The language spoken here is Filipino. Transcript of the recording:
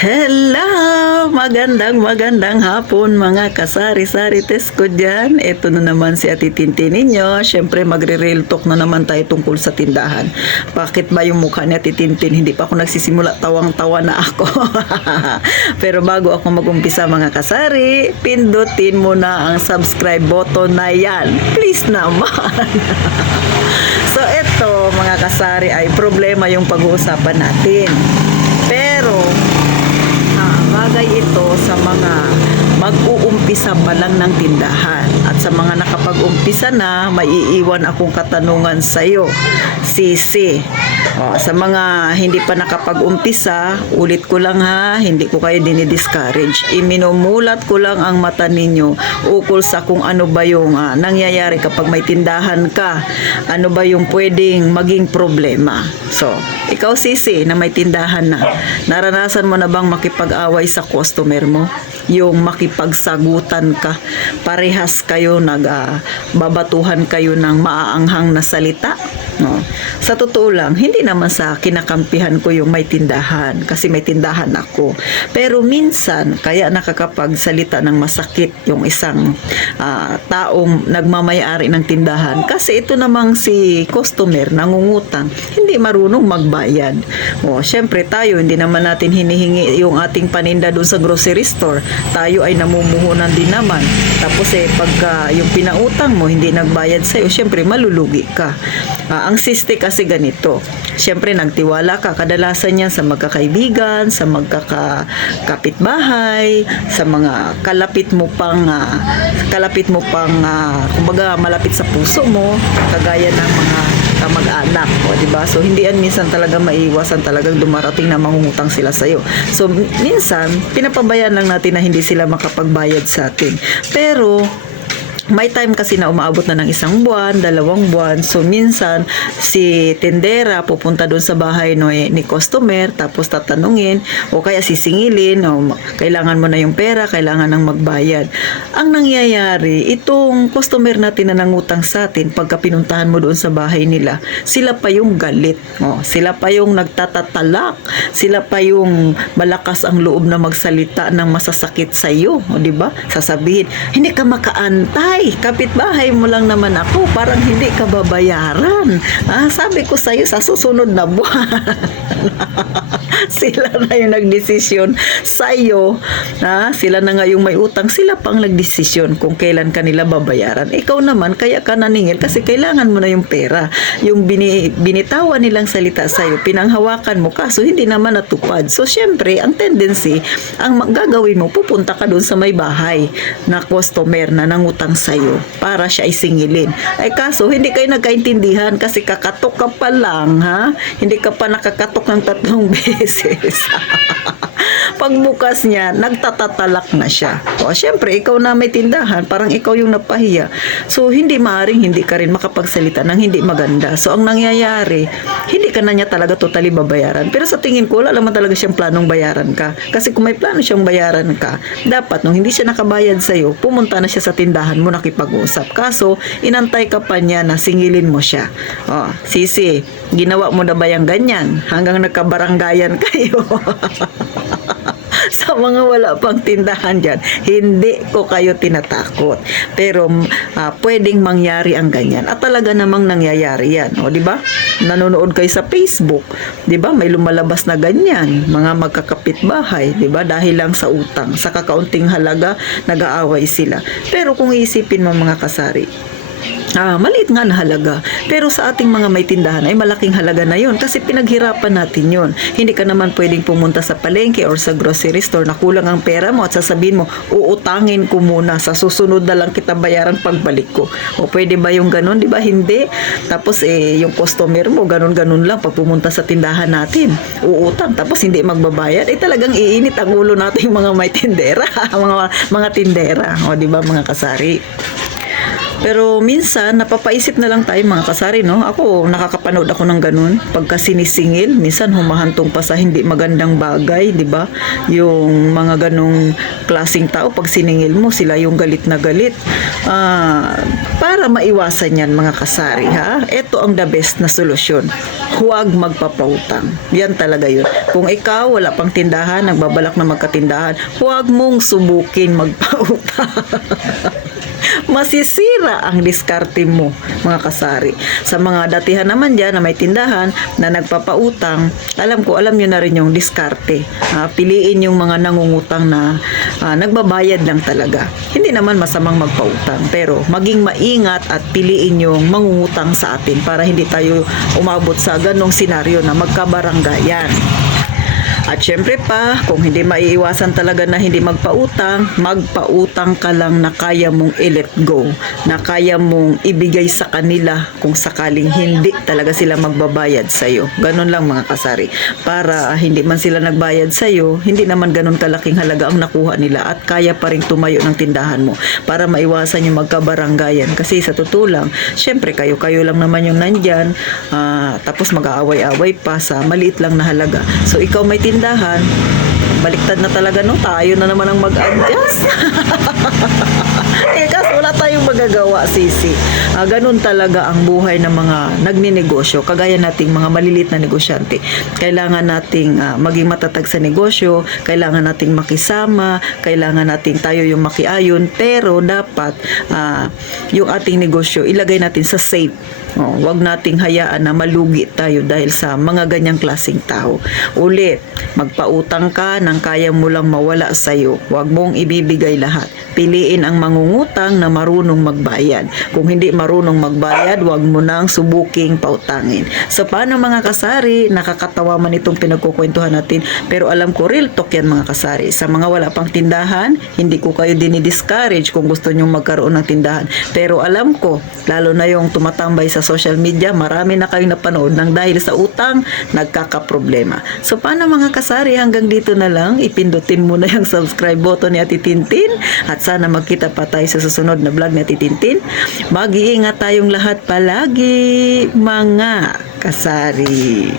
Hello! Magandang hapon mga kasari-sarites ko dyan. Ito na naman si Ate Tintin ninyo. Siyempre magre-real talk na naman tayo tungkol sa tindahan. Bakit ba yung mukha ni Ate Tintin? Hindi pa ako nagsisimula, tawang-tawa na ako. Pero bago ako mag-umpisa mga kasari, pindutin mo na ang subscribe button na yan. Please naman! So ito mga kasari ay problema yung pag-uusapan natin. Pero bagay ito sa mga mag-uumpisa pa lang ng tindahan. At sa mga nakapag-umpisa na, may iiwan akong katanungan sa iyo. Sisi. Sa mga hindi pa nakapag-umpisa, ulit ko lang ha, hindi ko kayo dinidiscourage. Iminumulat ko lang ang mata ninyo ukol sa kung ano ba yung nangyayari kapag may tindahan ka. Ano ba yung pwedeng maging problema. So, ikaw sisi na may tindahan na, naranasan mo na bang makipag-away sa customer mo? Yung makipagsagutan ka, parehas kayo babatuhan kayo ng maaanghang na salita, no? Sa totoo lang, hindi naman sa kinakampihan ko yung may tindahan kasi may tindahan ako. Pero minsan, kaya nakakapagsalita ng masakit yung isang taong nagmamayari ng tindahan kasi ito namang si customer nangungutang, hindi marunong magbayad. Syempre tayo, hindi naman natin hinihingi yung ating paninda doon sa grocery store. Tayo ay namumuhunan din naman. Tapos pagka yung pinautang mo hindi nagbayad sa'yo, syempre malulugi ka. Ang siste kasi ganito. Syempre nagtiwala ka kadalasan yan sa magkakaibigan, sa magkakapitbahay, sa mga kalapit mo pang kumbaga malapit sa puso mo, kagaya ng mga kamag-anak mo, di ba? So hindi yan minsan talaga maiiwasan, talagang dumarating na mangungutang sila sa iyo. So minsan pinapabayaan lang natin na hindi sila makapagbayad sa atin. Pero may time kasi na umaabot na ng 1 buwan, 2 buwan. So, minsan, si tendera pupunta doon sa bahay ni customer, tapos tatanungin, o kaya sisingilin, o kailangan mo na yung pera, kailangan nang magbayad. Ang nangyayari, itong customer natin na nangutang sa atin, pagka pinuntahan mo doon sa bahay nila, sila pa yung galit. Sila pa yung nagtatatalak. Sila pa yung malakas ang loob na magsalita ng masasakit sa iyo. Di ba? Sasabihin, hindi ka makaantay. Kapitbahay mo lang naman ako, parang hindi ka babayaran. Sabi ko sa'yo, sa susunod na buwan. Sila na yung nagdesisyon sa'yo. Sila na nga yung may utang, sila pang nagdesisyon kung kailan kanila babayaran. Ikaw naman, kaya ka naningil kasi kailangan mo na yung pera. Yung binitawan nilang salita sa'yo, pinanghawakan mo, kaso hindi naman natupad. So, syempre, ang tendency, ang gagawin mo, pupunta ka doon sa may bahay na customer na nangutang sa'yo para siya ay singilin. Kaso, hindi kayo nagkaintindihan kasi kakatok ka pa lang, ha? Hindi ka pa nakakatok ng 3 beses. Pagbukas niya, nagtatatalak na siya. Syempre, ikaw na may tindahan, parang ikaw yung napahiya. So, hindi maaring hindi ka rin makapagsalita ng hindi maganda. So, ang nangyayari, hindi ka na niya talaga totally babayaran. Pero sa tingin ko, wala naman talaga siyang planong bayaran ka. Kasi kung may plano siyang bayaran ka, dapat nung hindi siya nakabayad sa'yo, pumunta na siya sa tindahan mo nakipag-usap. Kaso, inantay ka pa niya na singilin mo siya. Sisi, ginawa mo na ba yung ganyan? Hanggang nagkabaranggayan kayo. Sa mga wala pang tindahan dyan, hindi ko kayo tinatakot. Pero pwedeng mangyari ang ganyan. At talaga namang nangyayari yan. Di ba? Nanonood kayo sa Facebook. Di ba? May lumalabas na ganyan. Mga magkakapitbahay. Di ba? Dahil lang sa utang. Sa kakaunting halaga, nag-aaway sila. Pero kung iisipin mo mga kasari, maliit nga na halaga. Pero sa ating mga may tindahan ay malaking halaga na yun kasi pinaghirapan natin yun. Hindi ka naman pwedeng pumunta sa palengke or sa grocery store na kulang ang pera mo at sasabihin mo, uutangin ko muna, sa susunod na lang kita bayaran pagbalik ko. O pwede ba yung ganun? Di ba? Hindi. Tapos yung customer mo, ganun-ganun lang pag pumunta sa tindahan natin. Uutang, tapos hindi magbabayad. Talagang iinit ang ulo natin yung mga may tindera. mga tindera. O di ba mga kasari? Pero minsan, napapaisip na lang tayo mga kasari, no? Ako, nakakapanood ako ng ganun. Pagka sinisingil, minsan humahantong pa sa hindi magandang bagay, di ba? Yung mga ganong klaseng tao, pag siningil mo, sila yung galit na galit. Para maiwasan yan mga kasari, ha? Ito ang the best na solusyon. Huwag magpapautang. Yan talaga yun. Kung ikaw, wala pang tindahan, nagbabalak na magkatindahan, huwag mong subukin magpautang. Masisira ang diskarte mo mga kasari. Sa mga datihan naman dyan na may tindahan na nagpapautang, alam nyo na rin yung diskarte. Piliin yung mga nangungutang na nagbabayad lang talaga. Hindi naman masamang magpautang, pero maging maingat at piliin yung mangungutang sa atin para hindi tayo umabot sa ganong senaryo na magkabaranggayan. At syempre pa, kung hindi maiiwasan talaga na hindi magpautang ka lang na kaya mong i-let go, na kaya mong ibigay sa kanila kung sakaling hindi talaga sila magbabayad sa'yo. Ganun lang mga kasari. Para hindi man sila nagbayad sa'yo, hindi naman ganun kalaking halaga ang nakuha nila at kaya pa rin tumayo ng tindahan mo para maiwasan yung magkabaranggayan. Kasi sa totoo lang, syempre kayo lang naman yung nandyan, tapos mag-aaway-away pa sa maliit lang na halaga. So ikaw may tindahan, baliktad na talaga, no? Tayo na naman ang mag-adjust. Kasi wala tayong magagawa, sisi. Ganun talaga ang buhay ng mga nagninegosyo. Kagaya nating mga maliliit na negosyante. Kailangan nating maging matatag sa negosyo, kailangan nating makisama, kailangan nating tayo yung makiayon, pero dapat yung ating negosyo ilagay natin sa safe. Wag nating hayaan na malugi tayo dahil sa mga ganyang klaseng tao. Ulit, magpautang ka nang kaya mo lang mawala sa'yo. Huwag mong ibibigay lahat. Piliin ang mangungutang na marunong magbayad. Kung hindi marunong magbayad, huwag mo nang subuking pautangin. So, paano mga kasari? Nakakatawa man itong pinagkukwentuhan natin. Pero alam ko, real talk yan mga kasari. Sa mga wala pang tindahan, hindi ko kayo dinidiscourage kung gusto nyong magkaroon ng tindahan. Pero alam ko, lalo na yung tumatambay sa social media, marami na kayong napanood ng dahil sa utang, nagkakaproblema. So, paano mga kasari? Hanggang dito na lang. Ipindutin mo na yung subscribe button ni Ate Tintin. At sana magkita pa tayo sa susunod na vlog ni Ate Tintin. Mag-iingat tayong lahat palagi, mga kasari.